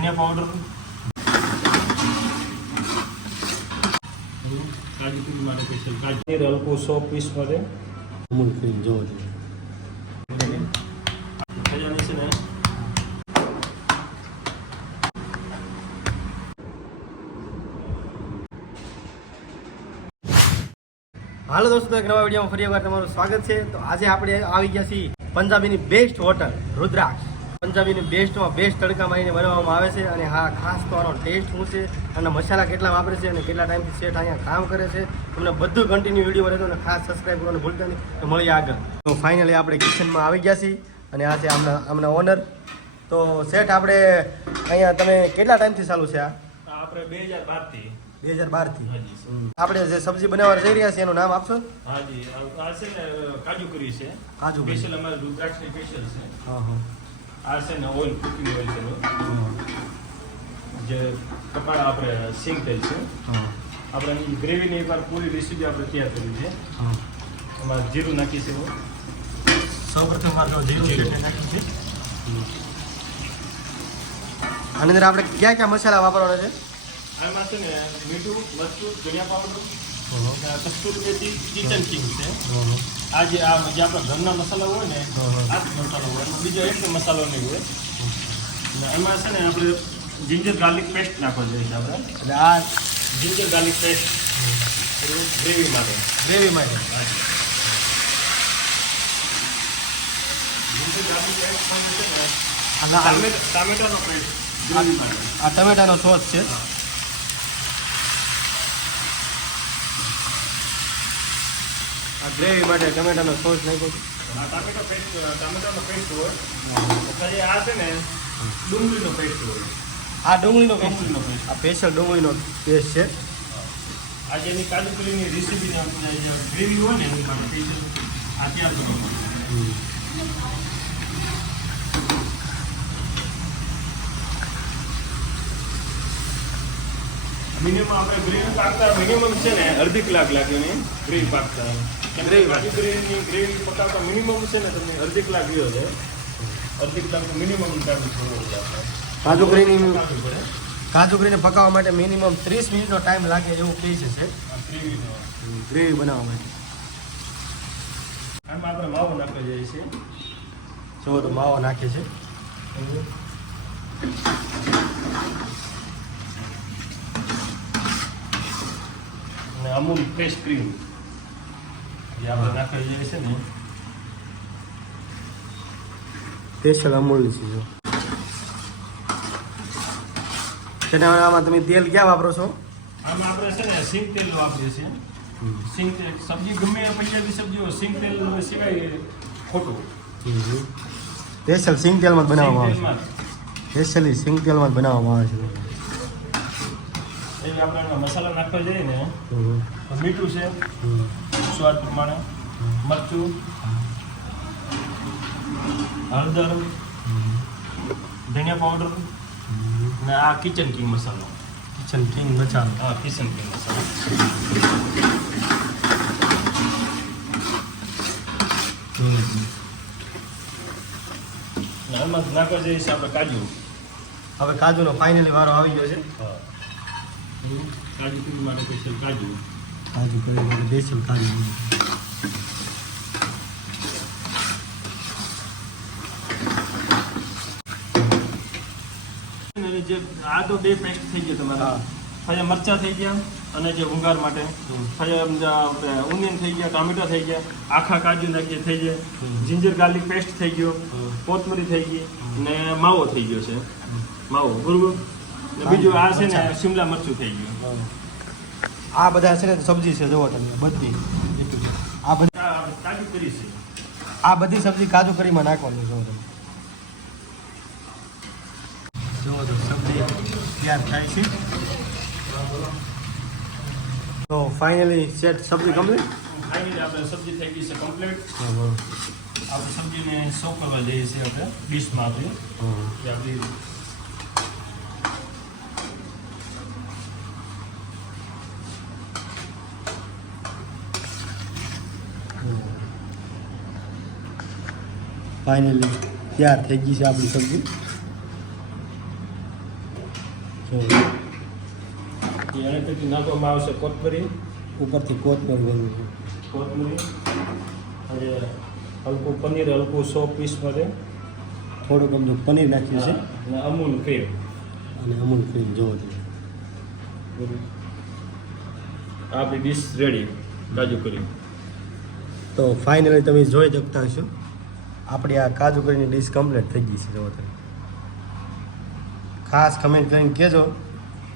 ધનિયા powder, કાજુ કરી માટે special કાજુ, હલકું 100 પીસ માટે અમૂલ ક્રીમ જોવો છે ને હાલો દોસ્તો, એક નવા વિડીયોમાં ફરી એકવાર તમારું સ્વાગત છે. તો આજે આપણે આવી ગયા છીએ પંજાબીની બેસ્ટ હોટલ રુદ્રાક્ષ. પંજાબીની બેસ્ટમાં બેસ્ટ તડકા મારીને બનાવવામાં આવે છે. અને હા, ખાસ તો આનો ટેસ્ટ શું છે અને મસાલા કેટલા વાપરે છે અને કેટલા ટાઈમથી સેટ અહીંયા કામ કરે છે, તમને બધું કન્ટિન્યુ વિડીયો રહેતો. અને ખાસ સબસ્ક્રાઈબ કરવાનું ભૂલતા નહીં. તો મળીએ આગળ. તો ફાઇનલી આપણે કિચનમાં આવી ગયા છીએ અને આ છે આમના ઓનર. તો સેટ આપણે અહીંયા તમે કેટલા ટાઈમથી ચાલુ છે? આપણે 2012 થી આપણે જે સબ્જી બનાવવા જઈ રહ્યા છીએ એનું નામ આપશો? હાજી, આ છે ને કાજુ કરી છે, કાજુ સ્પેશિયલ અમારે રુદ્રાક્ષ સ્પેશિયલ છે. હા હા. આ છે ને ઓઇલ, કુકિંગ ઓઇલ છે જે કપાળ આપણે સિંગ તેલ છે. આપણે ગ્રેવીની એકવાર પૂરી રેસીપી આપણે તૈયાર કરી છે. એમાં જીરું નાખી છે. સૌપ્રથમ વાર જીરું નાખી છે. આની અંદર આપણે કયા કયા મસાલા વાપરવાના છે? આમાં છે ને મીઠું, મરચું, ધનિયા પાવડર, કસ્તુરી મેથી, કિચન કિંગ છે. આ જે આપણા ઘરના મસાલા હોય ને, આ જ મસાલો હોય, એમાં બીજો એક મસાલો નહીં હોય. અને એમાં છે ને આપણે જિંજર ગાર્લિક પેસ્ટ નાખવો જોઈએ છે આપણે. એટલે આ જિંજર ગાર્લિક પેસ્ટ ગ્રેવી માટે. ગ્રેવી માટે જિંજર ગાર્લિક પેસ્ટ છે ને ટામેટાનો પેસ્ટ ગ્રેવી માટે. આ ટમેટાનો સોસ છે. આ ગ્રેવી માટે ટમેટાનો સોસ નાખ્યો છે. આ ટામેટાનો પેસ્ટ હોય. પછી આ છે ને ડુંગળીનો પેસ્ટ હોય. આ ડુંગળીનો પેસ્ટ. આ સ્પેશિયલ ડુંગળીનો પેસ્ટ છે. આ જેની કાજુ કરીની રેસીપી ગ્રેવી હોય ને એની માટે આ તૈયાર કરવામાં મિનિમમ આપણે ગ્રેવી પાકતા મિનિમમ છે ને અડધી કલાક લાગે ને ગ્રેવી પાકતા. કાજુ કરીની ગ્રેવી પકાવતા મિનિમમ છે ને તમને અડધી કલાક ગયો છે. અડધી કલાક મિનિમમ ટાઈમ થોડો આપણે કાજુ કરીને પકાવવા માટે મિનિમમ 30 મિનિટનો ટાઈમ લાગે એવું કહે છે. ગ્રેવી બનાવવા માટે આમાં આપણે માવો નાખવા જઈએ છીએ. જો તો માવો નાખે છે. અને અમૂલ ફ્રેશ ક્રીમ જે આપણે નાખવા જઈએ છે ને સ્પેશિયલ અમૂલની છે. જો આમાં તમે તેલ ક્યાં વાપરો છો? આમાં આપણે છે ને સિંગ તેલ વાપરીએ છીએ. સિંગ તેલ સબ્જી ગમે પંજાબી સબ્જી હોય સિંગ તેલ સિવાય ખોટું. સ્પેશિયલ સિંગ તેલમાં જ બનાવવામાં આવે છે. સ્પેશિયલી સિંગ તેલમાં જ બનાવવામાં આવે છે. એટલે આપણે એમાં મસાલા નાખવા જઈએ ને મીઠું છે સ્વાદ પ્રમાણે, મરચું, હળદર, ધનિયા પાવડર અને આ કિચન કિંગ મસાલો. કિચન કિંગ મસાલો. હા, કિચન કિંગ મસાલો. એમાં નાખવા જઈએ છે આપણે કાજુ. હવે કાજુનો ફાઇનલી વારો આવી ગયો છે. કાજુ કરી માટે સ્પેશિયલ કાજુ. કાજુ કરી માટે સ્પેશિયલ કાજુ. જે આ તો બે પેસ્ટ થઈ ગયો તમારા. પછી મરચા થઈ ગયા અને જે ઉંગાર માટે પછી ઓનિયન થઈ ગયા, ટામેટા થઈ ગયા, આખા કાજુ નાખીએ થઈ જાય, જિંજર ગાર્લિક પેસ્ટ થઈ ગયો, કોથમરી થઈ ગઈ અને માવો થઈ ગયો છે. માવો બરોબર. બીજું આ છે ને શિમલા મરચું થઈ ગયું. આ બધા છે ને સબ્જી છે. જોવો તમે બધી આ બધી કાજુ કરી છે. આ બધી સબ્જી કાજુ કરીમાં નાખવાની. જોવો તમે જોવો તો સબ્જી તૈયાર થાય છે. તો ફાઇનલી સેટ સબ્જી કમ્પ્લીટ. ફાઇનલી આપણે સબ્જી થઈ ગઈ છે કમ્પ્લીટ. આપણે સબ્જીને સર્વ કરવા જઈએ છીએ આપણે ડીશમાં આપણે આપણી ફાઇનલી તૈયાર થઈ ગઈ છે આપણી સબ્જી. એને પછી નાખવામાં આવશે કોથમરી, ઉપરથી કોથમરી અને હલકું પનીર, હલકું 100 પીસ માટે થોડુંક અમુક પનીર નાખ્યું છે અને અમૂલ ક્રીમ. અને અમૂલ ક્રીમ જોવો જોઈએ. આપણી ડીશ રેડી કાજુ કરી. તો ફાઇનલી તમે જોઈ શકતા હશો આપણી આ કાજુ કરીની ડીશ કમ્પ્લીટ થઈ ગઈ છે. જોવો તમે ખાસ કમેન્ટ કરીને કહેજો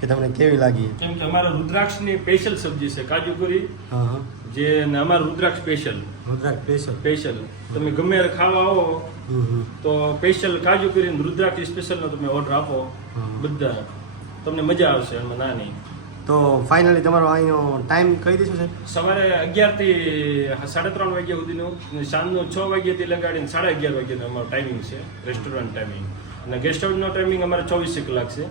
કે તમને કેવી લાગી. કેમ કે અમારા રુદ્રાક્ષની સ્પેશિયલ સબ્જી છે કાજુ કરી, હા હા જે ને અમારું રુદ્રાક્ષ સ્પેશિયલ રુદ્રાક્ષ સ્પેશિયલ. તમે ગમે ત્યારે ખાવા આવો તો સ્પેશિયલ કાજુ કરીને રુદ્રાક્ષ સ્પેશિયલનો તમે ઓર્ડર આપો, બધા તમને મજા આવશે એમાં. ના નહીં તો ફાઇનલી તમારો અહીંનો ટાઈમ કહી દઈશું છે. સવારે 11 થી 3:30 વાગ્યા સુધીનો, સાંજનો 6 વાગ્યાથી લગાડીને 11:30 વાગ્યાનો અમારો ટાઈમિંગ છે રેસ્ટોરન્ટ ટાઈમિંગ. અને ગેસ્ટ હાઉસનો ટાઈમિંગ અમારે 24 કલાક છે.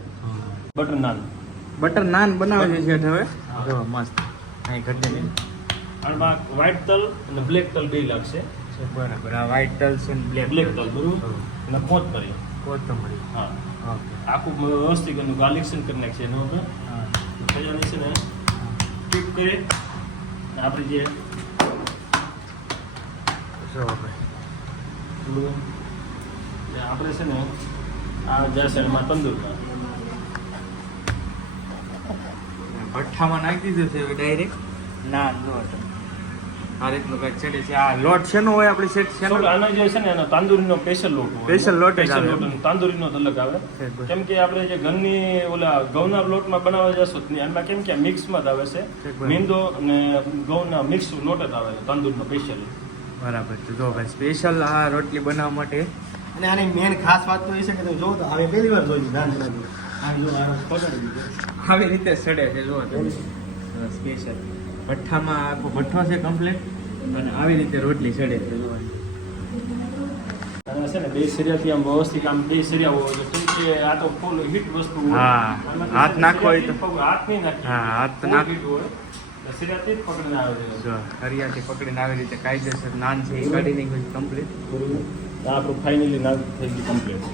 બટર નાન બનાવે છે હવે જો મસ્ત અહીં ઘટે આમાં વ્હાઈટ તલ અને બ્લેક તલ બે લાગશે. બરાબર. આ વ્હાઈટ તલ્સ અને બ્લેક તલ બરોબર અને કોથમરી. કોથમરી. હા, ઓકે. આખું વ્યવસ્થિત એનું ગાર્લિક્શન કરી નાખીએ એનો આપણે ખજાની છે ને ટીપ કરી આપણે જે જો ભાઈ આપણે છે ને આ જશે એમાં તંદૂરમાં ભઠ્ઠામાં નાખી દીધું છે હવે ડાયરેક્ટ નાન લોટ આ રીતનું કંઈક ચડે છે. આ લોટ શેનો હોય આપણે સેટ શેનો? આનો જે છે ને એનો તાંદુરીનો સ્પેશિયલ લોટ હોય. Special લોટ જ Special આવે. લોટ અને તાંદુરીનો જ અલગ આવે. બરાબર. કેમ કે આપણે જે ઘરની ઓલા ઘઉંના લોટમાં બનાવવા જશો તો એમાં કેમ કે મિક્સમાં જ આવે છે. બરાબર. મેંદો અને ઘઉંના મિક્સ લોટ જ આવે છે તાંદુરનો સ્પેશિયલ. બરાબર. તો જો ભાઈ સ્પેશિયલ આ રોટલી બનાવવા માટે અને આની મેન ખાસ વાત તો એ છે કે તમે જોવો તો હવે પહેલી વાર જોયું નાન બનાવ્યું. આ જો આ પકડી દીધું. આવી રીતે સડે છે જો સ્પેશિયલ ભઠ્ઠામાં આખો ભઠ્ઠો છે કમ્પ્લીટ અને આવી રીતે રોટલી સડે છે જો અને છે ને બે સરિયાથી આમ વ્યવસ્થિત આમ બે સરિયા હોય તો કેમ કે આ તો ફૂલ હિટ વસ્તુ હોય. હા. આમાં હાથ નાખવો હોય તો- સરિયાથી હાથ નહીં નાખીએ. હા, હાથ તો ફૂલ નાખ- હિટ હોય એટલે સરિયાથી જ પકડીને આવે છે. જો હરિયાથી પકડીને આવી રીતે કાયદેસર નાન છે એ કાઢી નાખ્યું કમ્પ્લીટ. બરોબર. આ આપણું ફાઇનલી નામ થઈ ગયું કમ્પ્લીટ.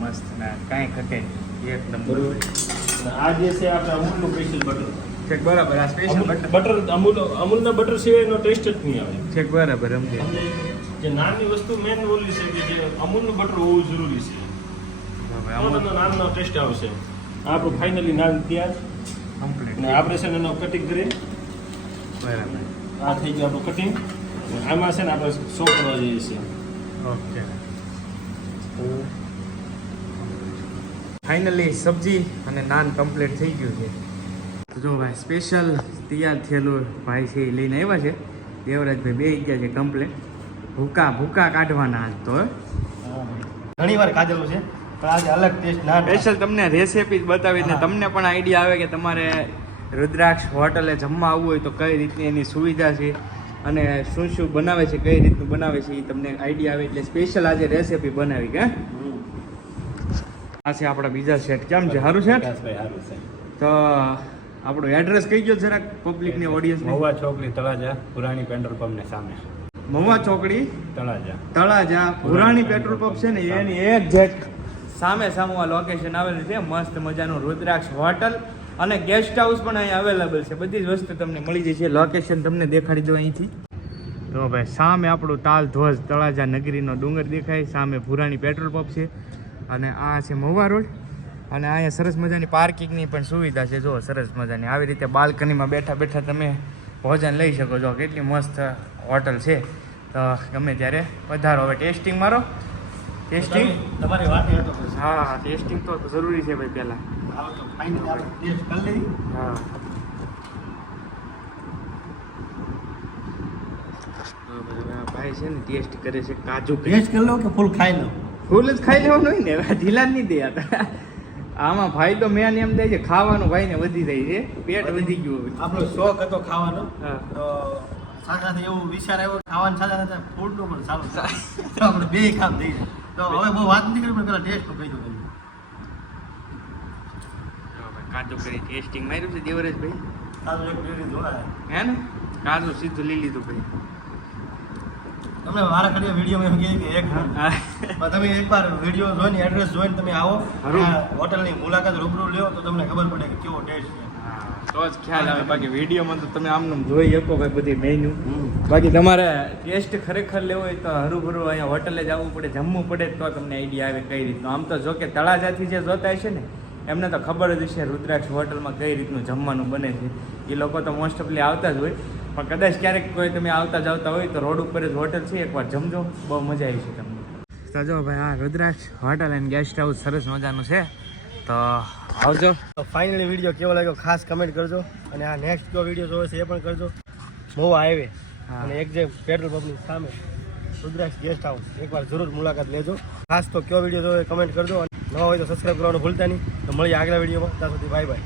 મસ્ત નાન કાંઈ ઘટે નહીં. એક નંબર. બરોબર. અને આ જે છે આપણે અમૂલનું સ્પેશિયલ બટર. છેક બરાબર. આ સ્પેશિયલ બટર બટર અમૂલના બટર સિવાયનો ટેસ્ટ જ નહીં આવે. છેક બરાબર સમજે. અને જે નાની વસ્તુ મેન ઓલી છે કે જે અમૂલનું બટર હોવું જરૂરી છે. તો તમને નાનનો ટેસ્ટ આવશે. આ આપણું ફાઇનલી નાન તૈયાર. કમ્પ્લીટ. અને આપણે છે ને એનો કટિંગ કરી બરાબર. આ થઈ ગયું આપણું કટિંગ. આમાં છે ને આપણે સો કરવા જઈએ છીએ. ઓકે. ફાઇનલી સબ્જી અને નાન કમ્પ્લીટ થઈ ગયું છે. તો જો ભાઈ સ્પેશિયલ તૈયાર થયેલું ભાઈ છે એ લઈને આવ્યા છે. દેવરાજભાઈ બે ગયા છે કમ્પ્લીટ. ભૂકા કાઢવાના આજ તો ઘણી વાર ખાધેલું છે પણ આજે અલગ ટેસ્ટ નાન સ્પેશિયલ તમને રેસીપી જ બતાવી ને હા. તમને પણ આઈડિયા આવે કે તમારે રુદ્રાક્ષ હોટલે જમવા આવવું હોય તો કઈ રીતની એની સુવિધા છે અને શું શું બનાવે છે કઈ રીતનું બનાવે છે એ તમને આઈડિયા આવે એટલે સ્પેશિયલ આજે રેસીપી બનાવી કે આ છે આપણા બીજા સેટ. કેમ છે? સારું સેટ? તો આપણું એડ્રેસ કહી ગયો જરાક પબ્લિકની ઓડિયન્સ. મહુવા ચોકડી તળાજા પુરાણી પેટ્રોલ પંપને સામે. મહુવા ચોકડી તળાજા પુરાણી પેટ્રોલ પંપ છે ને એની એક્ઝેક્ટ સામે સામું આ લોકેશન આવેલું છે. મસ્ત મજાનું રુદ્રાક્ષ હોટલ અને ગેસ્ટ હાઉસ પણ અહીં અવેલેબલ છે. બધી જ વસ્તુ તમને મળી જશે. લોકેશન તમને દેખાડી દો અહીંથી. જો ભાઈ સામે આપણું તાલ ધ્વજ તળાજા નગરીનો ડુંગર દેખાય, સામે પુરાણી પેટ્રોલ પંપ છે અને આ છે મહુવા રોડ. અને અહીંયા સરસ મજાની પાર્કિંગની પણ સુવિધા છે. જો સરસ મજાની આવી રીતે બાલ્કનીમાં બેઠા બેઠા તમે ભોજન લઈ શકો છો. કેટલી મસ્ત હોટલ છે. તો ગમે ત્યારે પધારો. હવે ટેસ્ટિંગ મારો. ટેસ્ટિંગ તમારી વાત એ હતો હા ટેસ્ટિંગ તો જરૂરી છે ભાઈ પહેલાં. આવો તો ફાઇનલી આપણે ટેસ્ટ કરી લઈએ. હા ભાઈ છે ને ટેસ્ટ કરે છે કાજુ. ટેસ્ટ કરી લો કે ફૂલ ખાઈ લો? ફૂલ જ ખાઈ લેવાનું હોય ને, ઢીલા જ નહીં દે હતા. આમાં ફાયદો મેન એમ થાય છે ખાવાનું ભાઈને વધી જાય છે, પેટ વધી ગયું હવે. આપણો શોખ હતો ખાવાનો હા. તો સાથે સાથે એવું વિચાર આવ્યો ખાવાની સાથે સાથે ફૂડનું પણ સારું થાય. તો આપણે બે કામ થઈ જાય. તો હવે બહુ વાત નથી કરી પણ પેલા ટેસ્ટ તો કહી દો. કાજુ કરી ટેસ્ટિંગ માર્યું છે દેવરાજભાઈ. સારું એક ડેરી જોડાય. હે ને કાજુ સીધું લઈ લીધું ભાઈ. તમને વારા ઘડીએ વિડીયોમાં એમ કહે કે એક પણ તમે એકવાર વિડીયો જોઈને એડ્રેસ જોઈને તમે આવો આ હોટલની મુલાકાત રૂબરૂ લ્યો તો તમને ખબર પડે કે કેવો ટેસ્ટ છે. તો જ ખ્યાલ આવે. બાકી વિડીયોમાં તો તમે આમનું જોઈ શકો ભાઈ બધી મેન્યુ. બાકી તમારે ટેસ્ટ ખરેખર લેવો હોય તો હરુભરું અહીંયા હોટલે જવું પડે, જમવું પડે તો તમને આઈડિયા આવે કઈ રીતનું. આમ તો જો કે તળાજાથી જે જોતા હશે ને એમને તો ખબર જ હશે રુદ્રાક્ષ હોટલમાં કઈ રીતનું જમવાનું બને છે. એ લોકો તો મોસ્ટ ઓફલી આવતા જ હોય, પણ કદાચ ક્યારેક કોઈ તમે આવતા જાવતા હોય તો રોડ ઉપર જ હોટલ છે, એકવાર જમજો, બહુ મજા આવી છે તમને. તો જો ભાઈ આ રુદ્રાક્ષ હોટલ એન્ડ ગેસ્ટ હાઉસ સરસ મજાનું છે, તો આવજો. તો ફાઇનલી વિડીયો કેવો લાગ્યો ખાસ કમેન્ટ કરજો, અને આ નેક્સ્ટ કયો વિડીયો જોવે છે એ પણ કરજો. મોવા હાઈવે અને એક જે પેટ્રોલ પંપની સામે રુદ્રાક્ષ ગેસ્ટ હાઉસ એકવાર જરૂર મુલાકાત લેજો. ખાસ તો કયો વિડીયો જોવે કમેન્ટ કરજો, અને નવા હોય તો સબસ્ક્રાઈબ કરવાનું ભૂલતા નહીં. તો મળીએ આગલા વિડીયોમાં, ત્યાં સુધી બાય બાય.